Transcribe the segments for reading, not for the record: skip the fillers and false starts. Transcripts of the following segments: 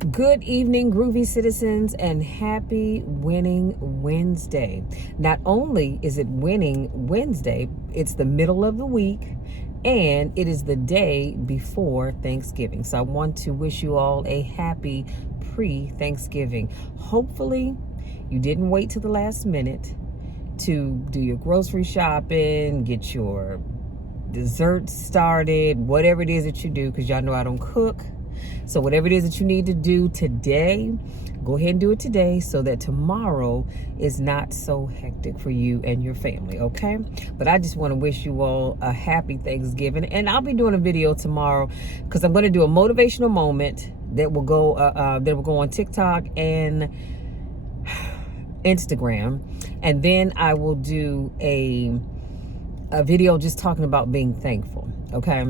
Good evening, groovy citizens, and happy Winning Wednesday. Not only is it Winning Wednesday, it's the middle of the week and it is the day before Thanksgiving. So I want to wish you all a happy pre-Thanksgiving. Hopefully, you didn't wait till the last minute to do your grocery shopping, get your desserts started, whatever it is that you do, because y'all know I don't cook. So whatever it is that you need to do today, go ahead and do it today so that tomorrow is not so hectic for you and your family, okay? But I just want to wish you all a happy Thanksgiving. And I'll be doing a video tomorrow because I'm going to do a motivational moment that will go on TikTok and Instagram. And then I will do a video just talking about being thankful, okay?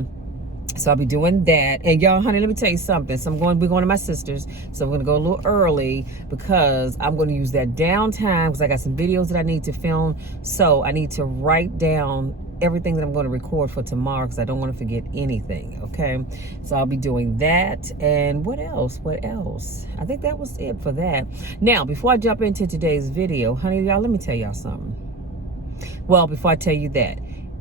So I'll be doing that. And y'all, honey, let me tell you something. So we're going to my sister's. So I'm going to go a little early because I'm going to use that downtime because I got some videos that I need to film. So I need to write down everything that I'm going to record for tomorrow because I don't want to forget anything, okay? So I'll be doing that. And what else? I think that was it for that. Now, before I jump into today's video, honey, y'all, let me tell y'all something. Well, before I tell you that,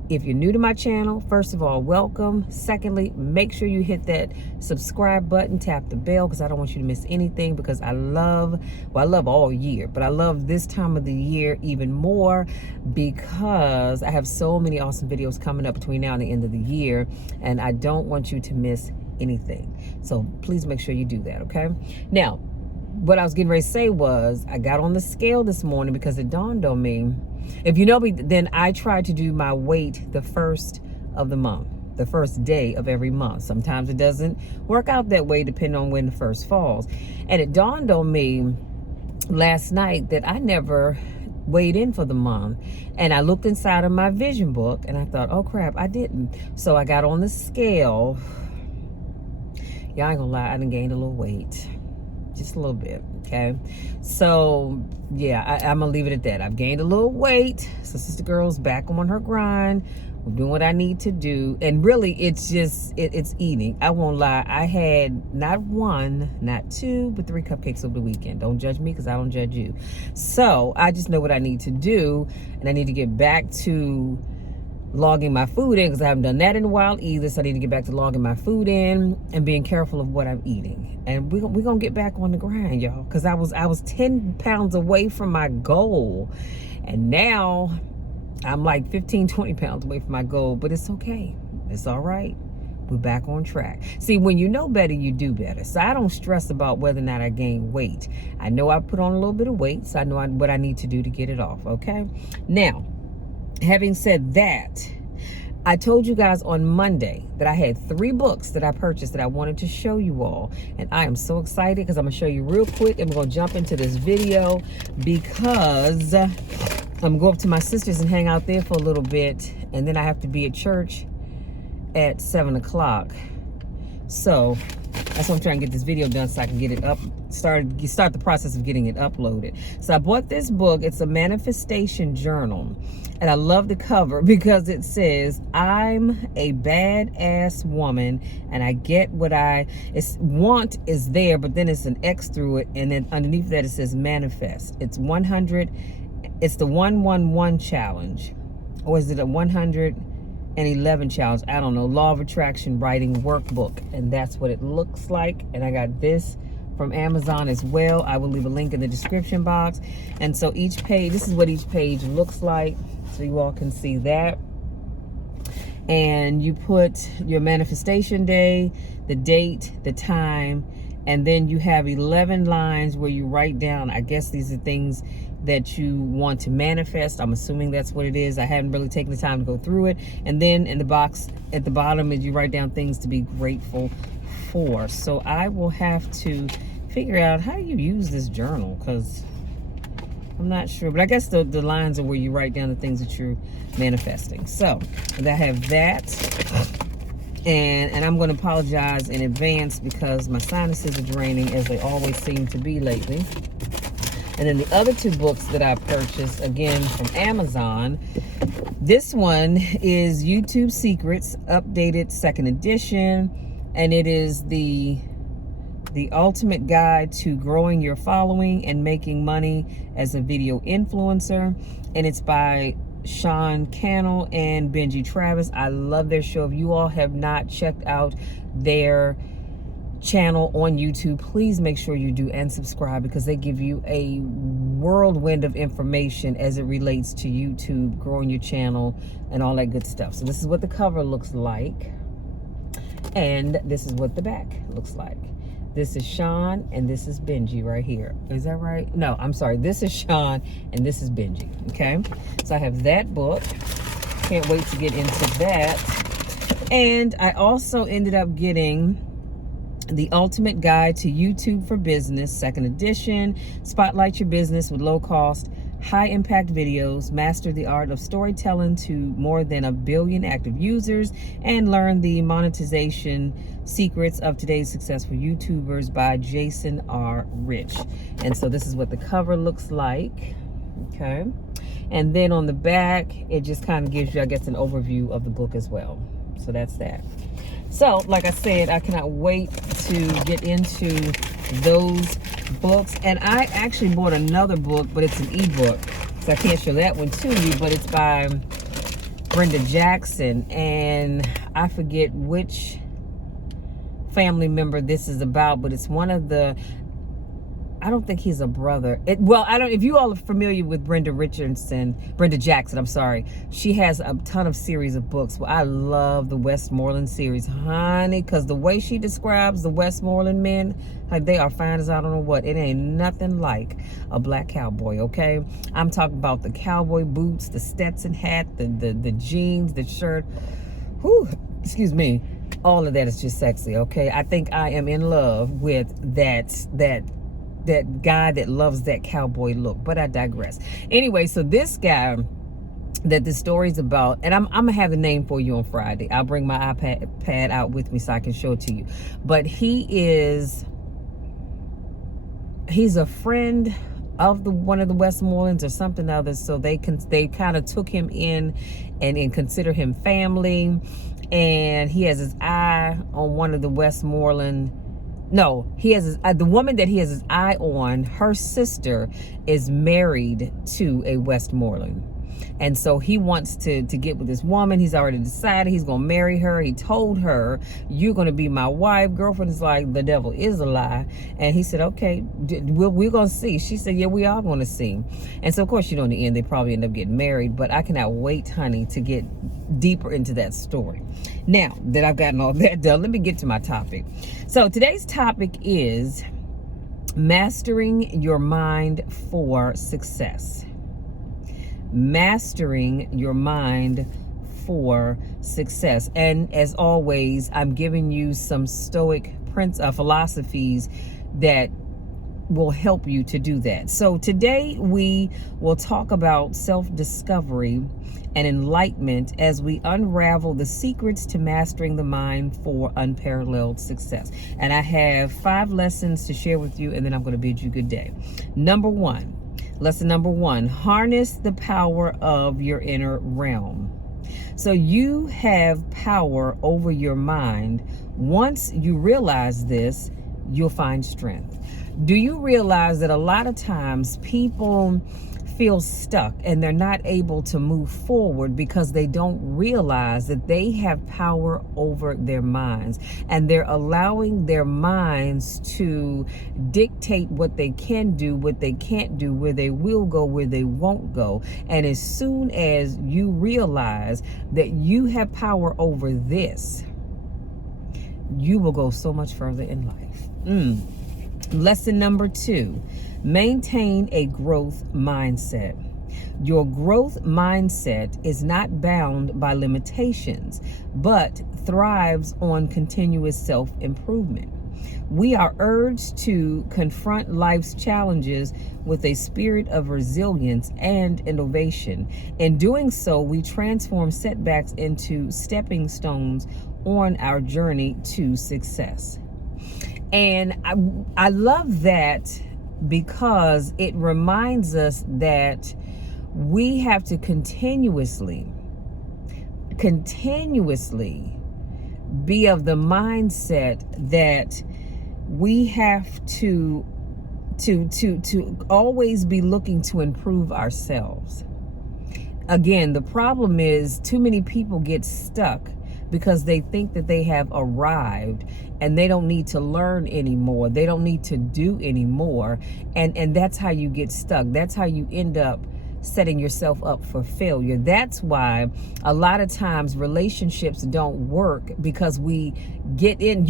if you're new to my channel, first of all, welcome. Secondly, make sure you hit that subscribe button, tap the bell, because I don't want you to miss anything, because I love all year, but I love this time of the year even more because I have so many awesome videos coming up between now and the end of the year, and I don't want you to miss anything. So please make sure you do that, okay? Now, what I was getting ready to say was I got on the scale this morning because it dawned on me. If you know me, then I try to do my weight the first of the month, the first day of every month. Sometimes it doesn't work out that way depending on when the first falls. And it dawned on me last night that I never weighed in for the month. And I looked inside of my vision book and I thought, oh crap, I didn't. So I got on the scale. Y'all ain't gonna lie, I done gained a little weight. Just a little bit, okay? So yeah, I'm gonna leave it at that. I've gained a little weight. So Sister Girl's back on her grind. I'm doing what I need to do. And really, it's just, it's eating. I won't lie. I had not one, not two, but 3 cupcakes over the weekend. Don't judge me because I don't judge you. So I just know what I need to do. And I need to get back to logging my food in because I haven't done that in a while either. So I need to get back to logging my food in and being careful of what I'm eating. And we're gonna get back on the grind, y'all, because I was 10 pounds away from my goal, and now I'm like 15-20 pounds away from my goal. But it's okay, it's all right. We're back on track. See, when you know better, you do better. So I don't stress about whether or not I gain weight. I know I put on a little bit of weight, so I know what I need to do to get it off, okay? Now, having said that, I told you guys on Monday that I had 3 books that I purchased that I wanted to show you all. And I am so excited because I'm going to show you real quick. And we're going to jump into this video because I'm going to go up to my sister's and hang out there for a little bit. And then I have to be at church at 7 o'clock. So that's why I'm trying to get this video done so I can get it up, start the process of getting it uploaded. So I bought this book. It's a manifestation journal. And I love the cover because it says, I'm a badass woman and I get what want is there, but then it's an X through it. And then underneath that, it says manifest. It's the 111 challenge. Or is it a 111 challenge? I don't know. Law of Attraction writing workbook. And that's what it looks like. And I got this from Amazon as well. I will leave a link in the description box. And so each page, this is what each page looks like. So you all can see that. And you put your manifestation day, the date, the time, and then you have 11 lines where you write down, I guess these are things that you want to manifest. I'm assuming that's what it is. I haven't really taken the time to go through it. And then in the box at the bottom is you write down things to be grateful for. So I will have to figure out how you use this journal because I'm not sure, but I guess the lines are where you write down the things that you're manifesting. So I have that. And I'm going to apologize in advance because my sinuses are draining as they always seem to be lately. And then the other 2 books that I purchased, again, from Amazon. This one is YouTube Secrets, updated 2nd edition. And it is the The Ultimate Guide to Growing Your Following and Making Money as a Video Influencer. And it's by Sean Cannell and Benji Travis. I love their show. If you all have not checked out their channel on YouTube, please make sure you do and subscribe, because they give you a whirlwind of information as it relates to YouTube, growing your channel, and all that good stuff. So this is what the cover looks like, and this is what the back looks like. This is Sean and this is Benji right here. Is that right? No, I'm sorry. This is Sean and this is Benji. Okay. So I have that book. Can't wait to get into that. And I also ended up getting The Ultimate Guide to YouTube for Business, 2nd edition. Spotlight your business with low cost, high impact videos, master the art of storytelling to more than 1 billion active users, and learn the monetization secrets of today's successful YouTubers by Jason R. Rich. And so this is what the cover looks like. Okay. And then on the back, it just kind of gives you, I guess, an overview of the book as well. So that's that. So, like I said, I cannot wait to get into those books. And I actually bought another book, but it's an ebook, so I can't show that one to you, but it's by Brenda Jackson, and I forget which family member this is about, but it's one of the, I don't think he's a brother. Well, I don't, if you all are familiar with Brenda Jackson, I'm sorry. She has a ton of series of books. Well, I love the Westmoreland series, honey, because the way she describes the Westmoreland men, like, they are fine as I don't know what. It ain't nothing like a black cowboy, okay? I'm talking about the cowboy boots, the Stetson hat, the jeans, the shirt. Whew, excuse me. All of that is just sexy, okay? I think I am in love with that guy that loves that cowboy look, but I digress. Anyway, so this guy that the story's about, and I'm gonna have the name for you on Friday. I'll bring my iPad out with me so I can show it to you. But he's a friend of one of the Westmorelands or something other, so they kind of took him in and consider him family. And he has his eye on one of the Westmoreland. No, he has the woman that he has his eye on. Her sister is married to a Westmoreland, and so he wants to get with this woman. He's already decided he's gonna marry her. He told her, "You're gonna be my wife." Girlfriend is like, "The devil is a lie," and he said, "Okay, we're gonna see." She said, "Yeah, we are gonna see." And so, of course, in the end, they probably end up getting married. But I cannot wait, honey, to get deeper into that story. Now that I've gotten all that done, let me get to my topic. So today's topic is mastering your mind for success. Mastering your mind for success. And as always, I'm giving you some Stoic philosophies that will help you to do that. So today we will talk about self-discovery and enlightenment as we unravel the secrets to mastering the mind for unparalleled success. And I have 5 lessons to share with you, and then I'm going to bid you good day. Lesson number one, harness the power of your inner realm. So you have power over your mind. Once you realize this, you'll find strength. Do you realize that a lot of times people feel stuck and they're not able to move forward because they don't realize that they have power over their minds, and they're allowing their minds to dictate what they can do, what they can't do, where they will go, where they won't go. And as soon as you realize that you have power over this, you will go so much further in life. Lesson number 2, maintain a growth mindset. Your growth mindset is not bound by limitations, but thrives on continuous self-improvement. We are urged to confront life's challenges with a spirit of resilience and innovation. In doing so, we transform setbacks into stepping stones on our journey to success. And I love that because it reminds us that we have to continuously be of the mindset that we have to always be looking to improve ourselves. Again, the problem is too many people get stuck because they think that they have arrived and they don't need to learn anymore. They don't need to do anymore. And that's how you get stuck. That's how you end up setting yourself up for failure. That's why a lot of times relationships don't work, because we get in,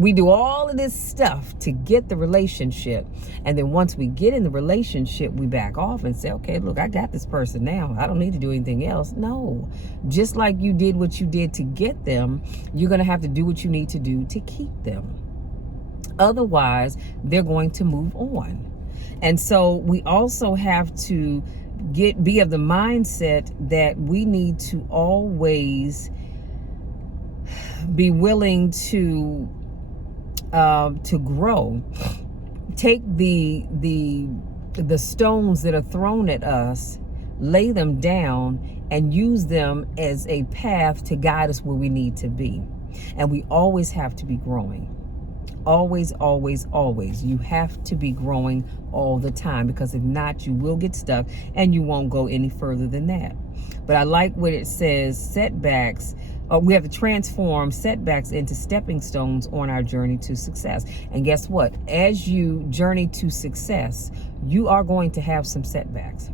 we do all of this stuff to get the relationship, and then once we get in the relationship, we back off and say, okay, look, I got this person now, I don't need to do anything else. No, just like you did what you did to get them, you're going to have to do what you need to do to keep them. Otherwise, they're going to move on. And so we also have to be of the mindset that we need to always be willing to grow. Take the stones that are thrown at us, lay them down, and use them as a path to guide us where we need to be. And we always have to be growing. Always, always, always. You have to be growing all the time, because if not, you will get stuck and you won't go any further than that. But I like what it says, setbacks. We have to transform setbacks into stepping stones on our journey to success. And guess what? As you journey to success, you are going to have some setbacks.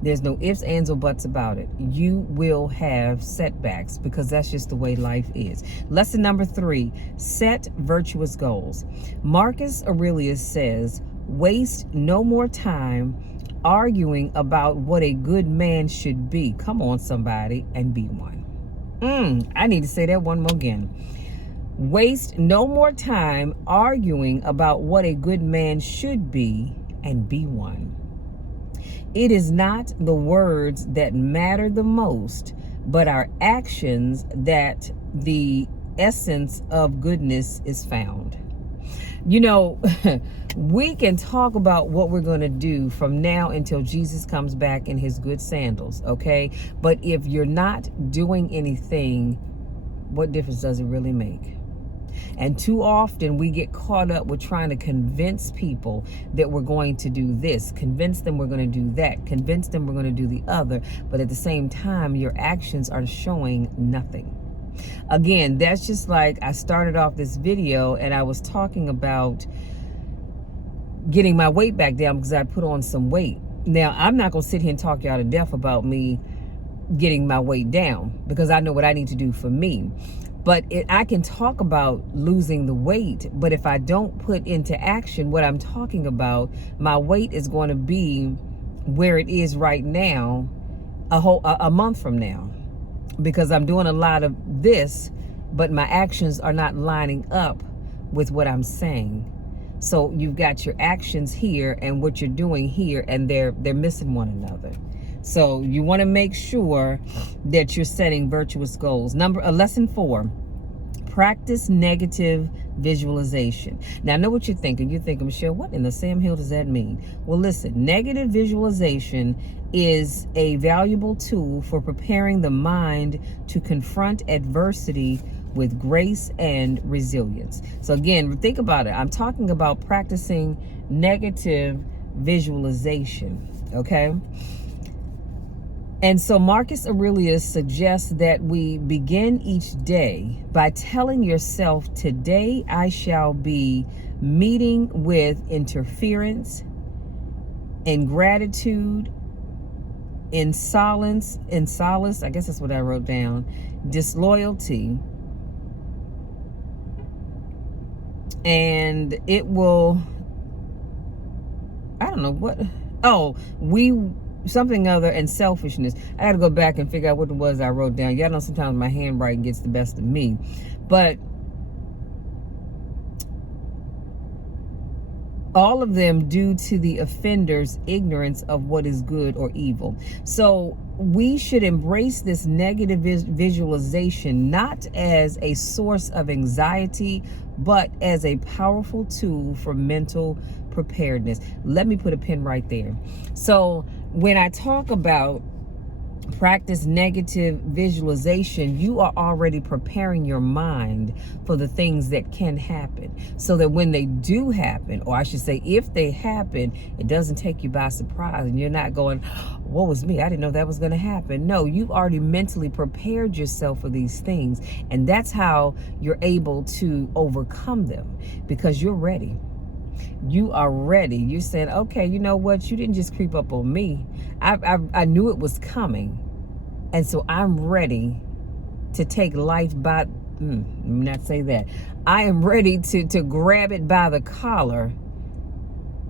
There's no ifs, ands, or buts about it. You will have setbacks, because that's just the way life is. Lesson number 3, set virtuous goals. Marcus Aurelius says, waste no more time arguing about what a good man should be. Come on, somebody, and be one. I need to say that one more again. Waste no more time arguing about what a good man should be, and be one. It is not the words that matter the most, but our actions that the essence of goodness is found. You know, we can talk about what we're going to do from now until Jesus comes back in his good sandals, okay? But if you're not doing anything, what difference does it really make? And too often we get caught up with trying to convince people that we're going to do this, convince them we're going to do that, convince them we're going to do the other. But at the same time, your actions are showing nothing. Again, that's just like I started off this video and I was talking about getting my weight back down because I put on some weight. Now, I'm not going to sit here and talk y'all to death about me getting my weight down, because I know what I need to do for me. But I can talk about losing the weight, but if I don't put into action what I'm talking about, my weight is going to be where it is right now a month from now, because I'm doing a lot of this, but my actions are not lining up with what I'm saying. So you've got your actions here and what you're doing here, and they're missing one another. So you want to make sure that you're setting virtuous goals. Lesson 4, practice negative visualization. Now, I know what you're thinking. You're thinking, Michelle, what in the Sam Hill does that mean? Well, listen, negative visualization is a valuable tool for preparing the mind to confront adversity with grace and resilience. So again, think about it. I'm talking about practicing negative visualization, okay? And so Marcus Aurelius suggests that we begin each day by telling yourself, today I shall be meeting with interference, ingratitude, insolence, I guess that's what I wrote down, disloyalty, and it will, I don't know what, something other, and selfishness. I got to go back and figure out what it was I wrote down. Y'all know sometimes my handwriting gets the best of me. But all of them due to the offender's ignorance of what is good or evil. So we should embrace this negative visualization not as a source of anxiety, but as a powerful tool for mental preparedness. Let me put a pin right there. So when I talk about practice negative visualization, you are already preparing your mind for the things that can happen, so that when they do happen, or I should say if they happen, it doesn't take you by surprise and you're not going, what was me? I didn't know that was going to happen. No, you've already mentally prepared yourself for these things, and that's how you're able to overcome them, because you're ready. You are ready. You're saying, okay, you know what? You didn't just creep up on me. I knew it was coming. And so I'm ready to take life by, let me not say that. I am ready to grab it by the collar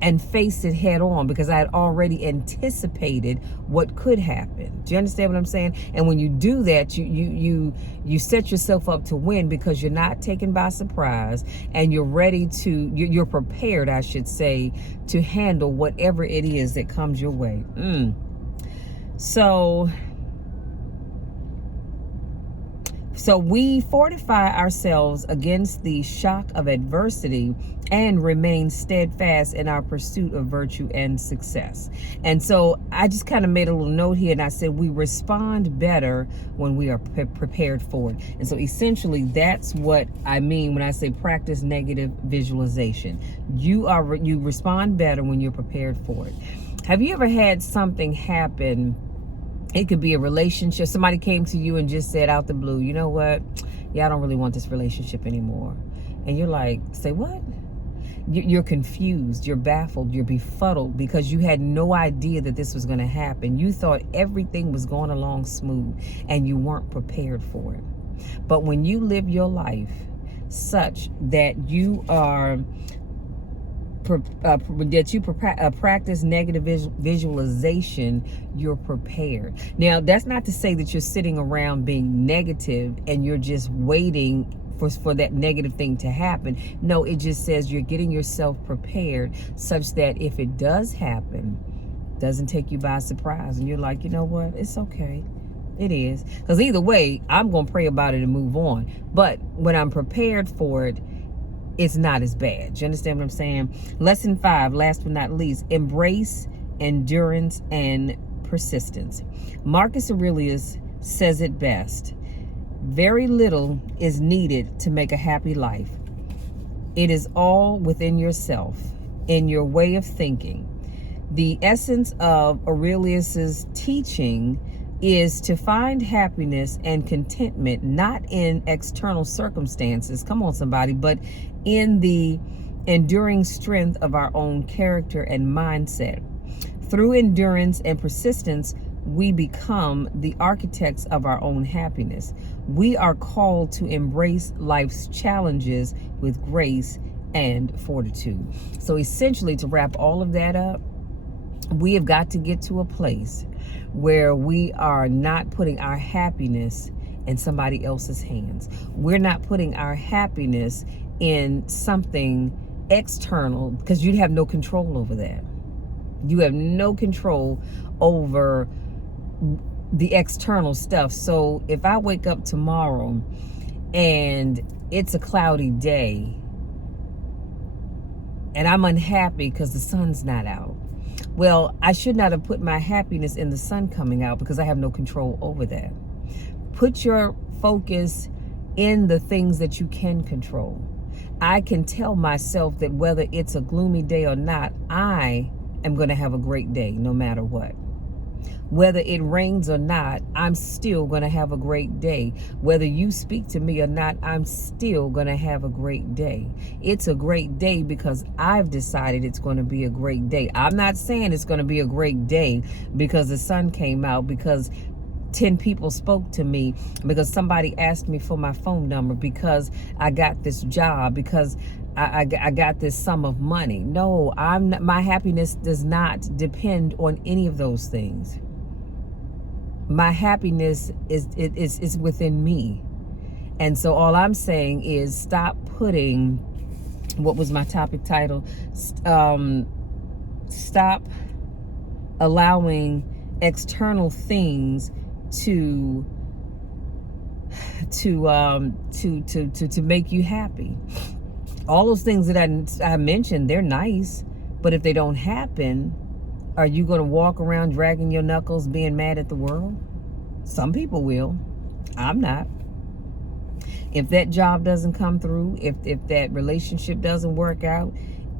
and face it head on, because I had already anticipated what could happen. Do you understand what I'm saying? And when you do that, you set yourself up to win, because you're not taken by surprise, and you're ready to, you're prepared, I should say, to handle whatever it is that comes your way. So we fortify ourselves against the shock of adversity and remain steadfast in our pursuit of virtue and success. And so I just kind of made a little note here, and I said we respond better when we are prepared for it. And so essentially that's what I mean when I say practice negative visualization. You respond better when you're prepared for it. Have you ever had something happen? It could be a relationship. Somebody came to you and just said out the blue, you know what? Yeah, I don't really want this relationship anymore. And you're like, say what? You're confused, you're baffled, you're befuddled, because you had no idea that this was going to happen. You thought everything was going along smooth, and you weren't prepared for it. But when you live your life such that you are practice negative visualization, you're prepared. Now, that's not to say that you're sitting around being negative and you're just waiting for that negative thing to happen. No, it just says you're getting yourself prepared such that if it does happen, it doesn't take you by surprise, and you're like, you know what, it's okay. It is. Because either way, I'm going to pray about it and move on. But when I'm prepared for it, it's not as bad. Do you understand what I'm saying? Lesson 5, last but not least, embrace endurance and persistence. Marcus Aurelius says it best: very little is needed to make a happy life. It is all within yourself, in your way of thinking. The essence of Aurelius's teaching is to find happiness and contentment not in external circumstances, come on somebody, but in the enduring strength of our own character and mindset. Through endurance and persistence, we become the architects of our own happiness. We are called to embrace life's challenges with grace and fortitude. So essentially, to wrap all of that up, we have got to get to a place where we are not putting our happiness in somebody else's hands. We're not putting our happiness in something external, because you have no control over that. You have no control over the external stuff. So if I wake up tomorrow and it's a cloudy day and I'm unhappy because the sun's not out, well, I should not have put my happiness in the sun coming out, because I have no control over that. Put your focus in the things that you can control. I can tell myself that whether it's a gloomy day or not, I am going to have a great day no matter what. Whether it rains or not, I'm still going to have a great day. Whether you speak to me or not, I'm still going to have a great day. It's a great day because I've decided it's going to be a great day. I'm not saying it's going to be a great day because the sun came out, because 10 people spoke to me, because somebody asked me for my phone number, because I got this job, because I got this sum of money. No, my happiness does not depend on any of those things. My happiness is within me. And so all I'm saying is stop putting, what was my topic title? Stop allowing external things to make you happy. All those things that I mentioned, they're nice, but if they don't happen, are you going to walk around dragging your knuckles, being mad at the world? Some people will. I'm not. If that job doesn't come through, if that relationship doesn't work out,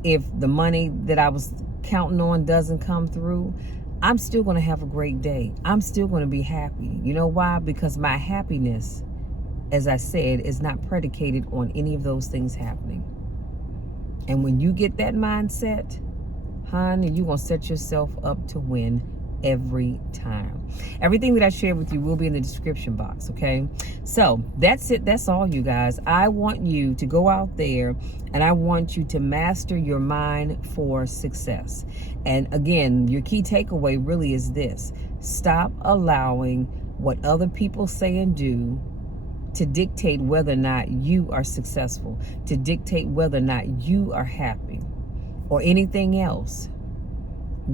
if the money that I was counting on doesn't come through, I'm still going to have a great day. I'm still going to be happy. You know why? Because my happiness, as I said, is not predicated on any of those things happening. And when you get that mindset, honey, you're going to set yourself up to win every time. Everything that I share with you will be in the description box, okay? So that's it. That's all, you guys. I want you to go out there and I want you to master your mind for success. And again, your key takeaway really is this: stop allowing what other people say and do to dictate whether or not you are successful, to dictate whether or not you are happy or anything else.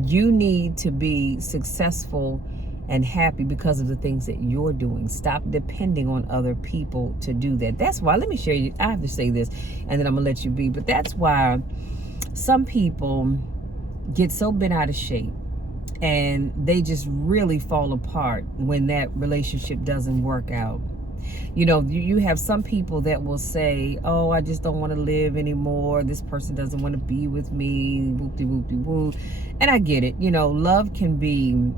You need to be successful and happy because of the things that you're doing. Stop depending on other people to do that. That's why, let me share you, I have to say this and then I'm gonna let you be, but that's why some people get so bent out of shape and they just really fall apart when that relationship doesn't work out. You know, you have some people that will say, oh, I just don't want to live anymore. This person doesn't want to be with me. Whoop-de-whoop-de-woo. And I get it. You know, love can be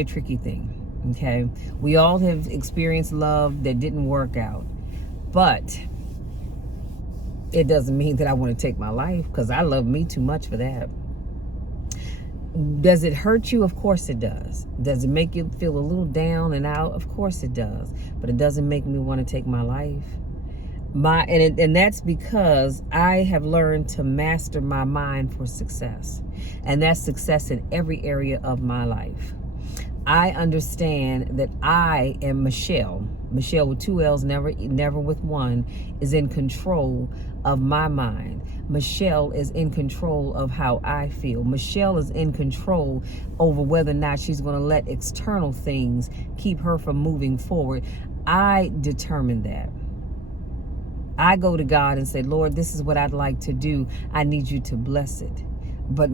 a tricky thing. Okay. We all have experienced love that didn't work out. But it doesn't mean that I want to take my life, because I love me too much for that. Does it hurt you? Of course it does. Does it make you feel a little down and out? Of course it does. But it doesn't make me want to take my life. And that's because I have learned to master my mind for success. And that's success in every area of my life. I understand that I am Michelle with two L's, never with one, is in control of my mind. Michelle is in control of how I feel. Michelle is in control over whether or not she's going to let external things keep her from moving forward. I determine that. I go to God and say, Lord, this is what I'd like to do. I need you to bless it. But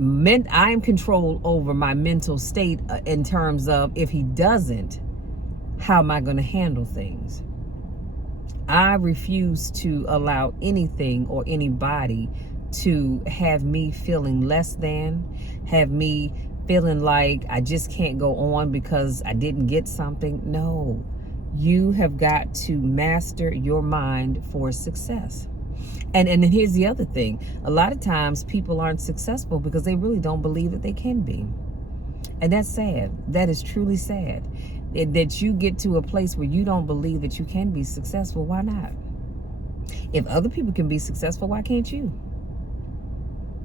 I am control over my mental state in terms of, if he doesn't, how am I going to handle things? I refuse to allow anything or anybody to have me feeling less than, have me feeling like I just can't go on because I didn't get something. No, you have got to master your mind for success. And then here's the other thing. A lot of times people aren't successful because they really don't believe that they can be. And that's sad. That is truly sad. That you get to a place where you don't believe that you can be successful. Why not? If other people can be successful, why can't you?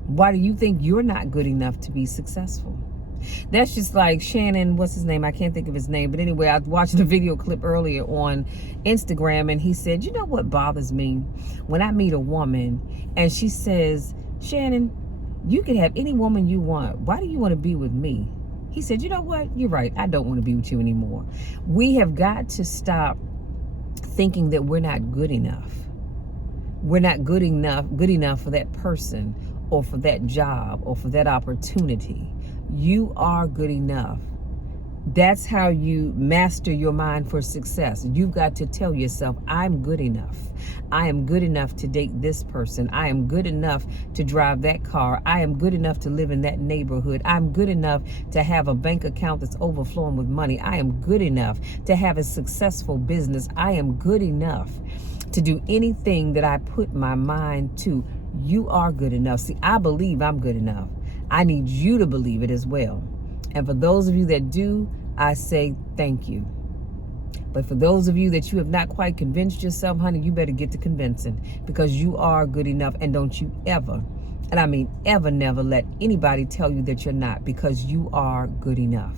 Why do you think you're not good enough to be successful? That's just like Shannon, what's his name? I can't think of his name. But anyway, I was watching a video clip earlier on Instagram, and he said, you know what bothers me? When I meet a woman and she says, Shannon, you can have any woman you want. Why do you want to be with me? He said, you know what? You're right. I don't want to be with you anymore. We have got to stop thinking that we're not good enough. We're not good enough for that person or for that job or for that opportunity. You are good enough. That's how you master your mind for success. You've got to tell yourself, I'm good enough. I am good enough to date this person. I am good enough to drive that car. I am good enough to live in that neighborhood. I'm good enough to have a bank account that's overflowing with money. I am good enough to have a successful business. I am good enough to do anything that I put my mind to. You are good enough. See, I believe I'm good enough. I need you to believe it as well. And for those of you that do, I say thank you. But for those of you that you have not quite convinced yourself, honey, you better get to convincing, because you are good enough. And don't you ever, and I mean ever, never let anybody tell you that you're not, because you are good enough.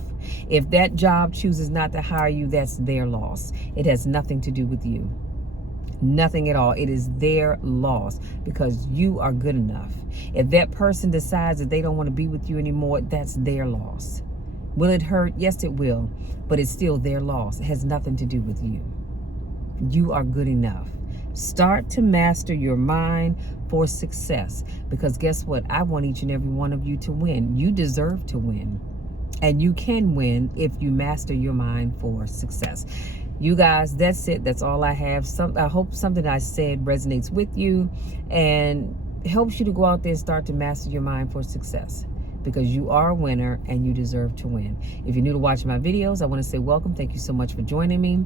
If that job chooses not to hire you, that's their loss. It has nothing to do with you. Nothing at all. It is their loss, because you are good enough. If that person decides that they don't want to be with you anymore, that's their loss. Will it hurt? Yes, it will. But it's still their loss. It has nothing to do with you. You are good enough. Start to master your mind for success, because guess what? I want each and every one of you to win. You deserve to win. And you can win if you master your mind for success. You guys, that's it. That's all I have. I hope something I said resonates with you and helps you to go out there and start to master your mind for success, because you are a winner and you deserve to win. If you're new to watching my videos, I want to say welcome. Thank you so much for joining me.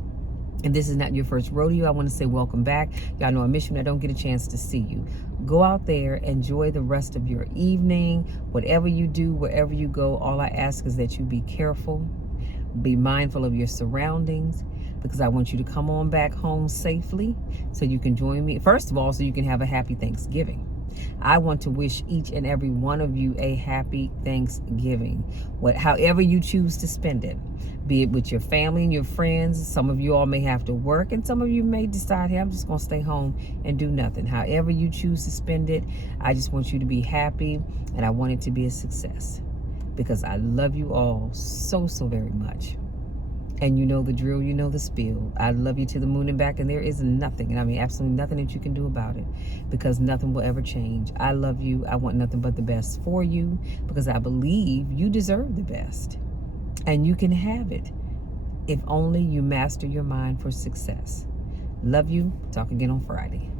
And this is not your first rodeo, I want to say welcome back. Y'all know I miss you and I don't get a chance to see you. Go out there, enjoy the rest of your evening. Whatever you do, wherever you go, all I ask is that you be careful, be mindful of your surroundings, because I want you to come on back home safely so you can join me. First of all, so you can have a happy Thanksgiving. I want to wish each and every one of you a happy Thanksgiving. However you choose to spend it, be it with your family and your friends. Some of you all may have to work, and some of you may decide, hey, I'm just going to stay home and do nothing. However you choose to spend it, I just want you to be happy, and I want it to be a success, because I love you all so, so very much. And you know the drill, you know the spiel. I love you to the moon and back, and there is nothing, and I mean absolutely nothing that you can do about it, because nothing will ever change. I love you. I want nothing but the best for you, because I believe you deserve the best. And you can have it if only you master your mind for success. Love you. Talk again on Friday.